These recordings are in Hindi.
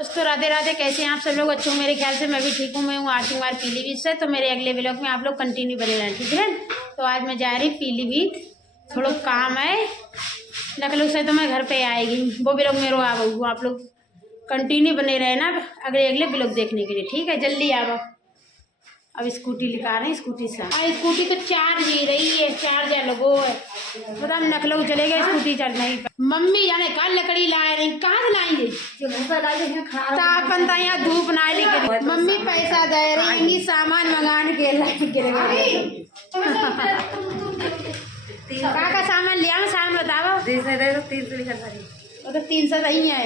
दोस्तों राधे राधे, कैसे हैं आप सब लोग? अच्छे हो मेरे ख्याल से। मैं भी ठीक हूँ। मैं हूँ आरती कुमार पीलीभीत से। तो मेरे अगले ब्लॉग में आप लोग कंटिन्यू बने रहें, ठीक है। तो आज मैं जा रही पीलीभीत, थोड़ा काम है लखनऊ से, तो मैं घर पे आएगी। वो ब्लॉग मेरे आप लोग कंटिन्यू बने रहे ना अगले ब्लॉग देखने के लिए, ठीक है। जल्दी आओ। अब स्कूटी निकाल रहे हैं, स्कूटी से स्कूटी तो चार्ज ही रही है, चार्जर लगो है। पता हम लखनऊ चले गए, स्कूटी चल नहीं। मम्मी जाने कल लकड़ी लाए रही, कहाँ से लाएंगे? यहाँ धूप ना लेके मम्मी पैसा दे रही, सामान मंगाने के का सामान लिया, सामान बताओ। 300 नहीं है,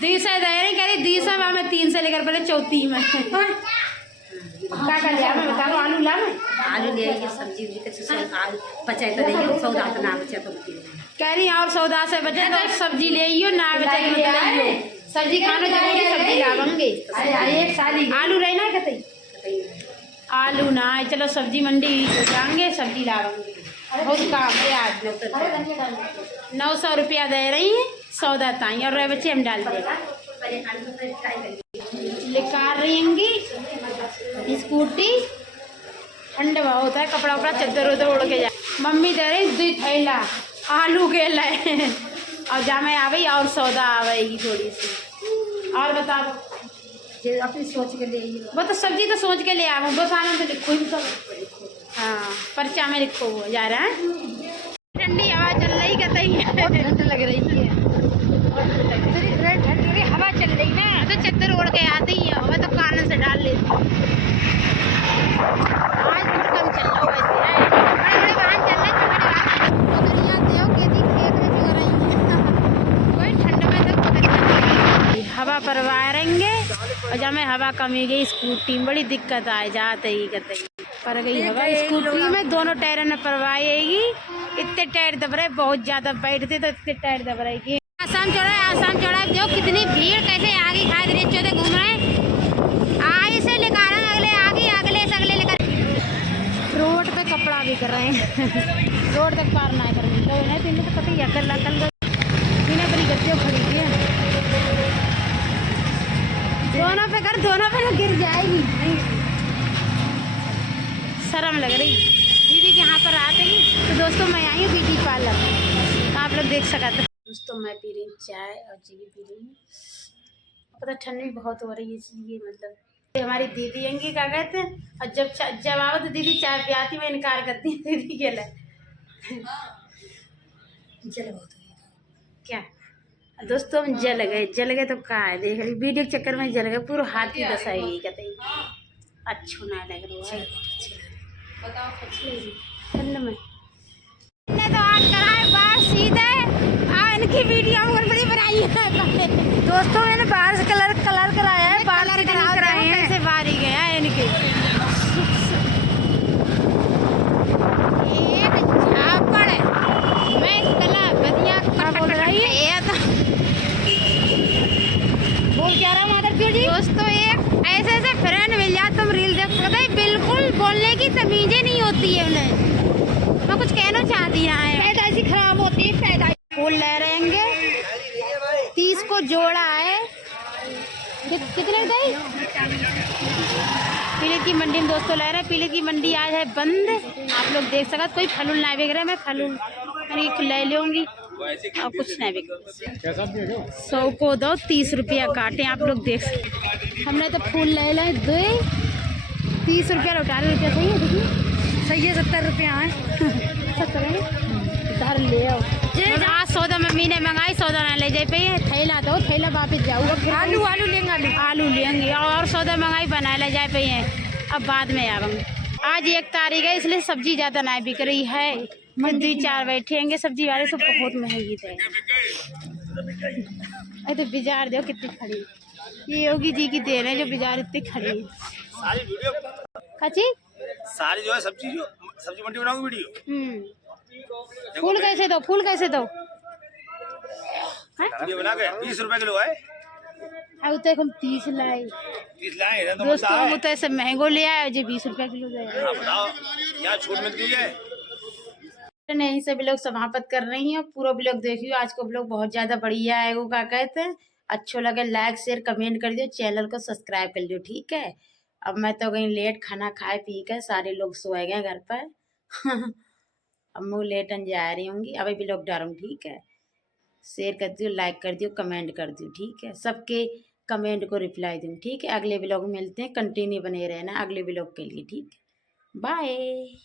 200 दे रही, कह रही 200 में 300 लेकर पहले 34 में क्या लिया? मैं बताओ। आलू ला, मैं आलू ले आइए, सब्जी बचे तो नहीं, सौदा तो ना बचे तो कह रही और सौदा से बचे तो सब्जी ले आइयो, ना बचे तो मत लाइयो। सब्जी खाना जरूरी, सब्जी लावेंगे। आलू रहना कहते आलू ना है, चलो सब्जी मंडी जाएंगे, सब्जी लावेंगे। बहुत काम है आज। 900 रुपया दे रही है सौदा ताई, और रहे बच्चे हम डाल देगा लेकर रहेंगी। स्कूटी ठंड बहुत होता है, कपड़ा उपड़ा चद्दर उधर उड़ के जाए। मम्मी दे रही 2 थैला आलू के लाए और जामे आ गई और सौदा आवेगी थोड़ी सी। और बता दो, अपनी सोच के ले। वो तो सब्जी तो सोच के ले आऊँ, बस आने तो लिखो ही सब। हाँ, पर्चा में लिखो हुआ जा रहा है। ठंडी हवा चल रही, कहते ही ठंड लग रही है। ठंडी हवा चल रही ना, तो चद्दर ओढ़ के आती ही है, मैं तो कान से डाल लेती हूँ। आज थोड़ा कम चल रहा वैसे है, बड़े वाहन चल रहे, छोटे वाहन खेती खेत में जो रही है वही ठंड में तो हवा परवारेंगे। और जब मैं हवा कमी गई स्कूटी में बड़ी दिक्कत आए, जाते ही कहते पर गई हवा स्कूटी में, दोनों टायर में परवाएगी। इतने टायर दब रहे, बहुत ज्यादा बैठते तो इतने टायर दब रहेगी। आसाम चौड़ा जो कितनी भीड़, कैसे आगे खाए रहे, चौथे घूम रहे हैं, आगे से लेकर अगले आगे, अगले से अगले लेकर रोड पे कपड़ा भी कर रहे हैं रोड तक पार ना कर रही तो नहीं, तीन तो पता ही अकल बिना बड़ी गड्ढे खरीदी है। दोनों पे कर, दोनों पे ना गिर जाएगी, शर्म लग रही। दीदी के यहाँ पर आते ही तो दोस्तों मैं आई हूँ ब्यूटी पार्लर, तो आप लोग देख सकते। दोस्तों मैं पी रही हूँ चाय और जीवी पी रही हूँ। पता ठंड भी बहुत हो रही है, इसलिए मतलब हमारी दीदी आएंगी क्या कहते हैं, और जब आओ तो दीदी चाय पियाती, मैं इनकार करती हूँ दीदी के लिए। जल बहुत क्या दोस्तों, हम जल गए तो कहा है, देख रही वीडियो के चक्कर में जल गए, पूरा हाथ की दशा है कहते अच्छो ना लग रहा है। बताओ अच्छी लगी ठंड में तो आज कराए बाहर सीधे इनकी वीडियो बड़ी बनाई है। दोस्तों मैंने बाहर से कलर कराया है, बाहर से कलर कराए हैं, कैसे बाहर ही गया है इनके एक झापड़ है। मैं कला बदिया क्या बोल रही है, बोल क्या रहा माधर जी। दोस्तों एक ऐसे फ्रेंड मिल जाए, तुम रील देख सकते, बिल्कुल बोलने की तमीज़ें नहीं होती है उन्हें। मैं कुछ कहना चाहती है, पैदाइशी खराब होती है, पैदाइश। फूल ले रहेंगे 30 को जोड़ा है, कितने दई पीले की मंडी में दोस्तों ले रहे हैं। पीले की मंडी आज है बंद, आप लोग देख सकते। कोई फलूल नहीं बिक रहे, मैं फलूल ले लूँगी और कुछ नहीं बिक। 100 को दो 30 रुपया काटे, आप लोग देख सकते। हमने तो फूल ले लें 2 30 रुपया, 18 रुपया सही है, देखिए सही है, 70 रुपया है 70 उधार ले आओ। आज सौदा मम्मी ने मंगाई, सौदा ना ले जाए पे थैला, तो थैला वापस जाऊँगा। आलू लेंगे और सौदा मंगाई बना ले जाए पे अब बाद में आवेंगे। आज 1 तारीख है, इसलिए सब्जी ज़्यादा नहीं बिक रही है। 2-4 बैठेंगे सब्जी वाले, सब बहुत महंगी थे। तो बाजार देखो कितनी खड़ी, ये योगी जी की देन है जो बाजार इतनी खड़ी है। सारी जो है सब्जी मंडी बनाऊंगी वीडियो। फूल कैसे दो ये बना के 20 रुपए किलो है। अब तो हम 30 लाए दोस्तों, वो तो ऐसे महंगो ले आए जो 20 रुपया किलो दे। बताओ यहाँ छूट मिलती है। नहीं सभी लोग समाप्त कर रही हैं, पूरा ब्लॉग देखियो। आज को ब्लॉग बहुत ज़्यादा बढ़िया है, वो क्या कहते हैं अच्छो लगे लाइक शेयर कमेंट कर दियो, चैनल को सब्सक्राइब कर लियो, ठीक है। अब मैं तो गई लेट, खाना खाए पी कर सारे लोग सोए गए घर पर अब मैं लेटन जा रही होंगी, अभी भी लोग डरूँ, ठीक है। शेयर कर दियो, लाइक कर दियो, कमेंट कर दियो, ठीक है। सबके कमेंट को रिप्लाई दूँ, ठीक है। अगले ब्लॉग में मिलते हैं, कंटिन्यू बने रहना अगले ब्लॉग के लिए, ठीक है। बाय।